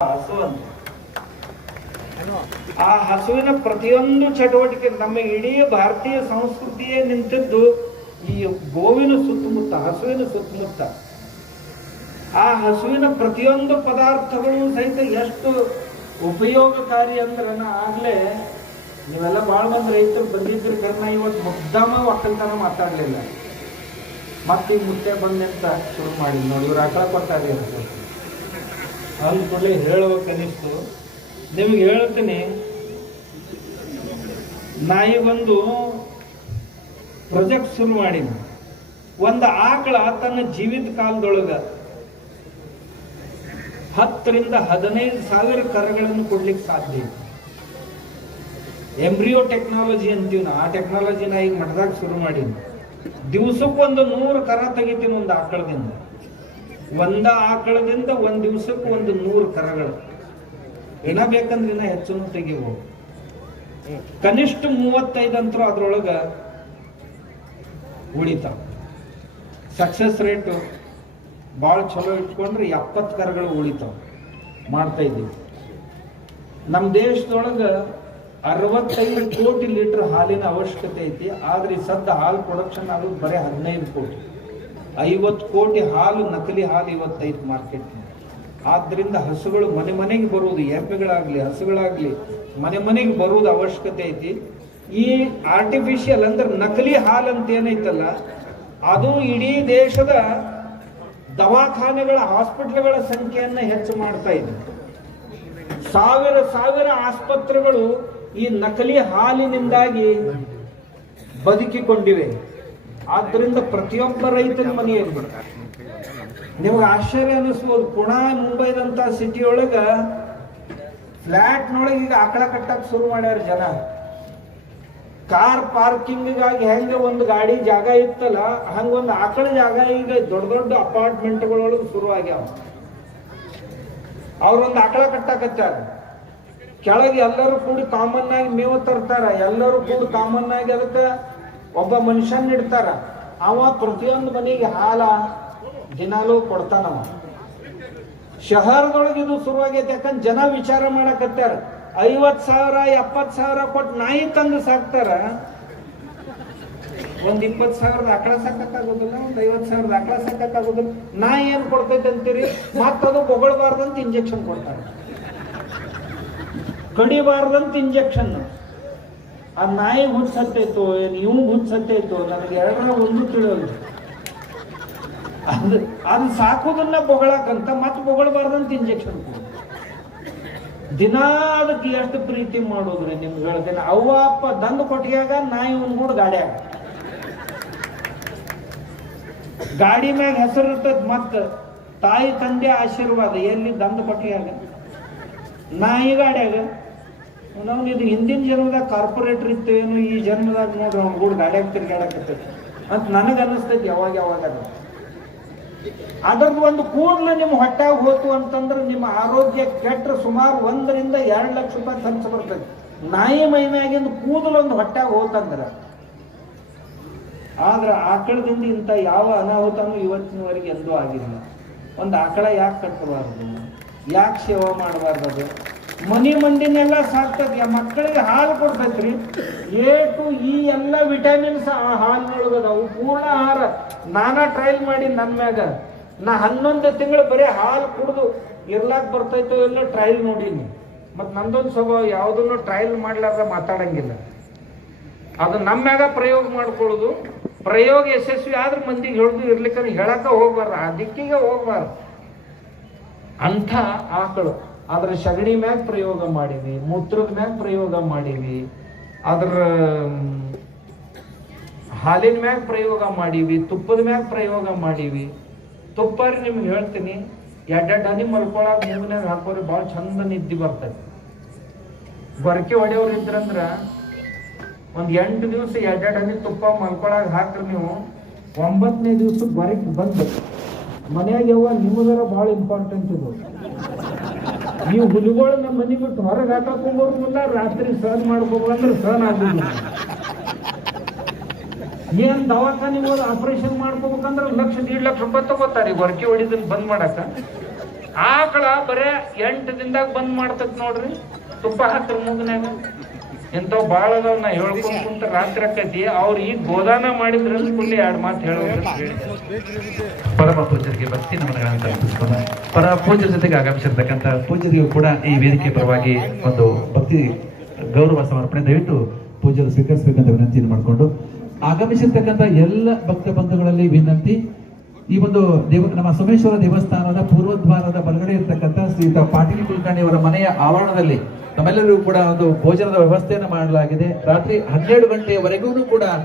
ಹಸು ಅಂತ ಆ ಹಸುವಿನ ಪ್ರತಿಯೊಂದು ಚಟುವಟಿಕೆ ನಮ್ಮ ಇಡೀ ಭಾರತೀಯ ಸಂಸ್ಕೃತಿಯೇ ನಿಂತಿದ್ದು ಈ ಗೋವಿನ ಸುತ್ತಮುತ್ತ, ಹಸುವಿನ ಸುತ್ತಮುತ್ತ. ಆ ಹಸುವಿನ ಪ್ರತಿಯೊಂದು ಪದಾರ್ಥಗಳು ಸಹಿತ ಎಷ್ಟು ಉಪಯೋಗಕಾರಿ ಅಂದ್ರೆ ಆಗ್ಲೇ ನೀವೆಲ್ಲ ಭಾಳ ಮಂದಿ ರೈತರು ಬಂದಿದ್ರು ಕರ್ನ ಇವತ್ತು ಮುದ್ದಾಮ ಒಕ್ಕಲ್ತನ ಮಾತಾಡಲಿಲ್ಲ. ಮತ್ತೆ ಈ ಮುತ್ತೆ ಬಂದೆಂತ ಶುರು ಮಾಡಿ ನೋಡಿ, ಇವ್ರು ಆಕಳ ಕೊಟ್ಟಾರೆ ಅಂತ ಅಲ್ಲಿ ಕೂಡಲೇ ಹೇಳಬೇಕನ್ನಿಸ್ತು. ನಿಮಗೆ ಹೇಳ್ತೀನಿ, ನಾ ಈಗೊಂದು ಪ್ರಾಜೆಕ್ಟ್ ಶುರು ಮಾಡೀನಿ. ಒಂದು ಆಕಳ ತನ್ನ ಜೀವಿತ ಕಾಲದೊಳಗ 10 ರಿಂದ 15,000 ಕರುಗಳನ್ನು ಕೊಡ್ಲಿಕ್ಕೆ ಸಾಧ್ಯ ಇದೆ. ಎಂಬ್ರಿಯೋ ಟೆಕ್ನಾಲಜಿ ಅಂತೀವಿ ನಾ, ಆ ಟೆಕ್ನಾಲಜಿನ ಈಗ ಮಠದಾಗ ಶುರು ಮಾಡೀನಿ. ದಿವಸಕ್ಕೊಂದು 100 ಕರ ತೆಗಿತೀನಿ ಒಂದು ಆಕಳದಿಂದ. ಒಂದ ಆಕಳದಿಂದ ಒಂದು ದಿವಸಕ್ಕೆ 100 ಕರಗಳು. ಏನ ಬೇಕಂದ್ರೆ ಇನ್ನ ಹೆಚ್ಚನ್ನು ತೆಗಿಬಹುದು. ಕನಿಷ್ಠ 35 ಅಂತರೂ ಅದ್ರೊಳಗ ಉಳಿತಾವ. ಸಕ್ಸಸ್ ರೇಟ್ ಭಾಳ ಚಲೋ ಇಟ್ಕೊಂಡ್ರೆ 70 ಕರಗಳು ಉಳಿತಾವ. ಮಾಡ್ತಾ ಇದ್ದೀವಿ. ನಮ್ಮ ದೇಶದೊಳಗ 65 ಕೋಟಿ ಲೀಟರ್ ಹಾಲಿನ ಅವಶ್ಯಕತೆ ಐತಿ. ಆದ್ರೆ ಈ ಸದ್ದ ಹಾಲು ಪ್ರೊಡಕ್ಷನ್ ಆಗೋದು ಬರೀ 15 ಕೋಟಿ. 50 ಕೋಟಿ ಹಾಲು, ನಕಲಿ ಹಾಲು ಇವತ್ತೈತಿ ಮಾರ್ಕೆಟ್. ಆದ್ರಿಂದ ಹಸುಗಳು ಮನೆ ಮನೆಗೆ ಬರುವುದು, ಎಮ್ಮೆಗಳಾಗ್ಲಿ ಹಸುಗಳಾಗ್ಲಿ ಮನೆ ಮನೆಗೆ ಬರುವುದು ಅವಶ್ಯಕತೆ ಐತಿ. ಈ ಆರ್ಟಿಫಿಷಿಯಲ್ ಅಂದ್ರೆ ನಕಲಿ ಹಾಲು ಅಂತ ಏನೈತಲ್ಲ, ಅದು ಇಡೀ ದೇಶದ ದವಾಖಾನೆಗಳ, ಹಾಸ್ಪಿಟಲ್ಗಳ ಸಂಖ್ಯೆಯನ್ನ ಹೆಚ್ಚು ಮಾಡ್ತಾ ಇದೆ. ಸಾವಿರ ಆಸ್ಪತ್ರೆಗಳು ಈ ನಕಲಿ ಹಾಲಿನಿಂದಾಗಿ ಬದುಕಿಕೊಂಡಿವೆ. ಆದ್ದರಿಂದ ಪ್ರತಿಯೊಬ್ಬ ರೈತನ ಮನೆಯಲ್ಲಿ ನಿಮ್ಗೆ ಆಶ್ಚರ್ಯ ಅನಿಸ್ಬೋದು, ಪುಣೆ ಮುಂಬೈದಂತ ಸಿಟಿ ಒಳಗ ಫ್ಲಾಟ್ನೊಳಗೆ ಈಗ ಆಕಳ ಕಟ್ಟಕ್ಕೆ ಶುರು ಮಾಡ್ಯಾರ ಜನ. ಕಾರ್ ಪಾರ್ಕಿಂಗ್ಗಾಗಿ ಹೆಂಗ ಒಂದು ಗಾಡಿ ಜಾಗ ಇತ್ತಲ್ಲ, ಹಂಗೊಂದು ಆಕಳ ಜಾಗ ಈಗ ದೊಡ್ಡ ದೊಡ್ಡ ಅಪಾರ್ಟ್ಮೆಂಟ್ಗಳೊಳಗೆ ಶುರು ಆಗ್ಯಾವ. ಅವ್ರೊಂದು ಆಕಳ ಕಟ್ಟಾಕತ್ತಾರ. ಕೆಳಗೆ ಎಲ್ಲರೂ ಕೂಡಿ ಕಾಮನ್ ಆಗಿ ಮೇವು ತರ್ತಾರ. ಎಲ್ಲರೂ ಕೂಡಿ ಕಾಮನ್ ಆಗಿ ಅದಕ್ಕೆ ಒಬ್ಬ ಮನುಷ್ಯನ್ ಇಡ್ತಾರ. ಅವ ಪ್ರತಿಯೊಂದು ಮನೆಗೆ ಹಾಲ ದಿನಾಲೂ ಕೊಡ್ತಾನವ. ಶಹರದೊಳಗೆ ಇದು ಶುರುವಾಗೈತೆ. ಯಾಕಂದ್ರೆ ಜನ ವಿಚಾರ ಮಾಡಕತ್ತಾರ, 50,000 70,000 ಕೊಟ್ಟು ನಾಯಿ ತಂದು ಸಾಕ್ತಾರ. ಒಂದ್ 20,000 ಆಕಳ ಸಾಕಾಗೋದಿಲ್ಲ, ಒಂದ್ 50,000 ಆಕಳ ಸಾಕಾಗೋದಿಲ್ಲ. ನಾಯಿ ಏನ್ ಕೊಡ್ತೈತೆ ಅಂತೀರಿ? ಮತ್ತದು ಬೊಗಳಬಾರ್ದಂತ ಇಂಜೆಕ್ಷನ್ ಕೊಡ್ತಾರೆ, ಕಡಿಬಾರ್ದಂತ ಇಂಜೆಕ್ಷನ್. ಆ ನಾಯಿ ಹುಚ್ಚತ್ತೈತೋ ಏನು ಇವು ಹುಚ್ಚತ್ತೈತೋ ನನಗೆ ಎರಡರ ಒಂದು ತಿಳಿಯೋದು. ಅದು ಸಾಕೋದನ್ನ ಬೊಗಳಕಂತ ಮತ್ತೆ ಬೊಗಳಬಾರ್ದಂತ ಇಂಜೆಕ್ಷನ್ ಕೊಡು. ದಿನಾ ಅದಕ್ಕೆ ಎಷ್ಟು ಪ್ರೀತಿ ಮಾಡೋದ್ರಿ ನಿಮ್ಗೆ ಹೇಳ್ತೇನೆ. ಅವ್ವ ಅಪ್ಪ ದಂದು ಕೊಟ್ಟಿಯಾಗ ನಾಯಿ ಉಂದ್ಗೂಡ್ ಗಾಡ್ಯಾಗ, ಗಾಡಿ ಮ್ಯಾಗ ಹೆಸರು ಇರ್ತದ. ಮತ್ತ ತಾಯಿ ತಂದೆ ಆಶೀರ್ವಾದ ಎಲ್ಲಿ ದಂದು ಕೊಟ್ಟಿಯಾಗ, ನಾಯಿ ಗಾಡ್ಯಾಗ. ನಾವು ಇದು ಹಿಂದಿನ ಜನ್ಮದಾಗ ಕಾರ್ಪೊರೇಟರ್ ಇತ್ತೇನು, ಈ ಜನ್ಮದಾಗ ನೋಡ್ರಿ ಅವ್ನ ಕೂಡ ಗಾಡ್ಯಾಗ ತಿರ್ಗಾಡಕತ್ತೈತಿ ಅಂತ ನನಗೆ ಅನಿಸ್ತೈತಿ ಯಾವಾಗ. ಅದ್ರದ್ದು ಒಂದು ಕೂಡ್ಲು ನಿಮ್ಮ ಹೊಟ್ಟಾಗ ಹೋತು ಅಂತಂದ್ರೆ ನಿಮ್ಮ ಆರೋಗ್ಯ ಕೆಟ್ಟ ಸುಮಾರು 1 ರಿಂದ 2 ಲಕ್ಷ ರೂಪಾಯಿ ಖರ್ಚು ಬರ್ತೈತಿ. ನಾಯಿ ಮೈಮ್ಯಾಗಿಂದ ಕೂದಲು ಒಂದು ಹೊಟ್ಟಾಗ ಹೋತಂದ್ರೆ. ಆದ್ರೆ ಆಕಳದಿಂದ ಇಂಥ ಯಾವ ಅನಾಹುತನೂ ಇವತ್ತಿನವರೆಗೆ ಎಂದೂ ಆಗಿಲ್ಲ. ಒಂದು ಆಕಳ ಯಾಕೆ ಕಟ್ಟಬಾರ್ದು, ಯಾಕೆ ಸೇವಾ ಮಾಡಬಾರ್ದು? ಅದು ಮಂದಿನೆಲ್ಲ ಸಾಕ್ತದೆ. ಮಕ್ಕಳಿಗೆ ಹಾಲು ಕೊಡ್ತೈತ್ರಿ. A to E ಎಲ್ಲ ವಿಟಮಿನ್ಸ್ ಆ ಹಾಲಿನೊಳಗದವು. ಪೂರ್ಣ ಆಹಾರ. ನಾನಾ ಟ್ರಯಲ್ ಮಾಡಿ ನನ್ನ ಮ್ಯಾಗ. ನಾ 11 ತಿಂಗಳು ಬರೀ ಹಾಲು ಕುಡಿದು ಇರ್ಲಾಕ್ ಬರ್ತೈತೋ ಎಲ್ಲ ಟ್ರಯಲ್ ನೋಡೀನಿ. ಮತ್ತು ನಂದೊಂದು ಸ್ವಭಾವ, ಯಾವುದನ್ನು ಟ್ರಯಲ್ ಮಾಡ್ಲಾರ್ದ ಮಾತಾಡಂಗಿಲ್ಲ. ಅದು ನಮ್ಮ ಮ್ಯಾಗ ಪ್ರಯೋಗ ಮಾಡ್ಕೊಳ್ಳೋದು. ಪ್ರಯೋಗ ಯಶಸ್ವಿ ಆದ್ರೆ ಮಂದಿಗೆ ಹೇಳುದು ಇರ್ಲಿಕ್ಕೆ ಹೇಳಕ್ಕ ಹೋಗ್ಬಾರ್ದು, ಆ ದಿಕ್ಕಿಗೆ ಹೋಗ್ಬಾರ್ದು. ಅಂಥ ಆಕಳು ಅದ್ರ ಸಗಣಿ ಮ್ಯಾಗ ಪ್ರಯೋಗ ಮಾಡೀವಿ, ಮೂತ್ರದ ಮ್ಯಾಗ ಪ್ರಯೋಗ ಮಾಡೀವಿ, ಅದ್ರ ಹಾಲಿನ ಮ್ಯಾಗ ಪ್ರಯೋಗ ಮಾಡೀವಿ, ತುಪ್ಪದ ಮ್ಯಾಗ ಪ್ರಯೋಗ ಮಾಡೀವಿ. ತುಪ್ಪ ನಿಮ್ಗೆ ಹೇಳ್ತೀನಿ, 2 ಹನಿ ಮಲ್ಕೊಳಕ್ ಮೂಗಿನಾಗ ಹಾಕೋರಿ ಭಾಳ ಚಂದ ನಿದ್ದೆ ಬರ್ತದೆ. ಗೊರಕೆ ಹೊಡೆಯವ್ರು ಇದ್ರಂದ್ರ ಒಂದ್ 8 ದಿವಸ 2 ಹನಿ ತುಪ್ಪ ಮಲ್ಕೊಳಕ್ ಹಾಕ್ರಿ ನೀವು. 9ನೇ ದಿವಸ ಗೊರಕೆ ಬಂದು ಮನ್ಯಾಗ ಯಾವ ನಿಮಗರ ಭಾಳ ಇಂಪಾರ್ಟೆಂಟ್ ಇದು. ನೀವು ಹುಲಿಗಳು ನಮ್ಮ ಮನೆ ಬಿಟ್ಟು ಹೊರಗೆ ಹಾಕೋಲ್ಲ, ರಾತ್ರಿ ಸಹನ್ ಮಾಡ್ಕೋಬೇಕಂದ್ರೆ ಸಹನ್ ಆಗುದಿಲ್ಲ. ಏನ್ ದವಾಖಾನೆ ಹೋಗಿ ಆಪರೇಷನ್ ಮಾಡ್ಕೋಬೇಕಂದ್ರೆ 1 ಲಕ್ಷ 1.5 ಲಕ್ಷ ರೂಪಾಯಿ ತಗೋತಾರೆ ಗೊರಕೆ ಹೊಡಿದನ್ ಬಂದ್ ಮಾಡಕ. ಆಕಳ ಬರೇ 8 ದಿನದಾಗ ಬಂದ್ ಮಾಡ್ತತ್ ನೋಡ್ರಿ, ತುಪ್ಪ ಹಾಕ್ರ ಮೂಗನ್ಯಾಗ. ಇಂಥವ್ ಬಾಳ ಅದಾವ, ನಾ ಹೇಳ್ಕೊಂಡ್ ಕುಂತ ರಾತ್ರಿ ಆಕೈತಿ. ಅವ್ರು ಈಗ ಗೋದಾನ ಮಾಡಿದ್ರ ಫುಲ್ಲಿ 2 ಮಾತು ಹೇಳೋದ್ರ. ಪರಮ ಪೂಜ್ಯರಿಗೆ ಭಕ್ತಿ ನಮನಗಳನ್ನು ತಲುಪಿಸಿಕೊಂಡ ಪರ ಪೂಜ್ಯರ ಜೊತೆಗೆ ಆಗಮಿಸಿರ್ತಕ್ಕಂಥ ಪೂಜ್ಯರಿಗೂ ಕೂಡ ಈ ವೇದಿಕೆ ಪರವಾಗಿ ಒಂದು ಭಕ್ತಿ ಗೌರವ ಸಮರ್ಪಣೆ ದಯವಿಟ್ಟು ಪೂಜ್ಯರು ಸ್ವೀಕರಿಸಬೇಕಂತ ವಿನಂತಿಯನ್ನು ಮಾಡಿಕೊಂಡು, ಆಗಮಿಸಿರ್ತಕ್ಕಂಥ ಎಲ್ಲ ಭಕ್ತ ಬಂಧುಗಳಲ್ಲಿ ವಿನಂತಿ, ಈ ಒಂದು ನಮ್ಮ ಸೋಮೇಶ್ವರ ದೇವಸ್ಥಾನದ ಪೂರ್ವದ್ವಾರದ ಬಲಗಡೆ ಇರತಕ್ಕಂಥ ಶ್ರೀಯುತ ಪಾಟೀಲ್ ಕುಲಕರ್ಣಿ ಅವರ ಮನೆಯ ಆವರಣದಲ್ಲಿ ನಮ್ಮೆಲ್ಲರಿಗೂ ಕೂಡ ಒಂದು ಭೋಜನದ ವ್ಯವಸ್ಥೆಯನ್ನು ಮಾಡಲಾಗಿದೆ. ರಾತ್ರಿ 12 ಗಂಟೆಯವರೆಗೂ ಕೂಡ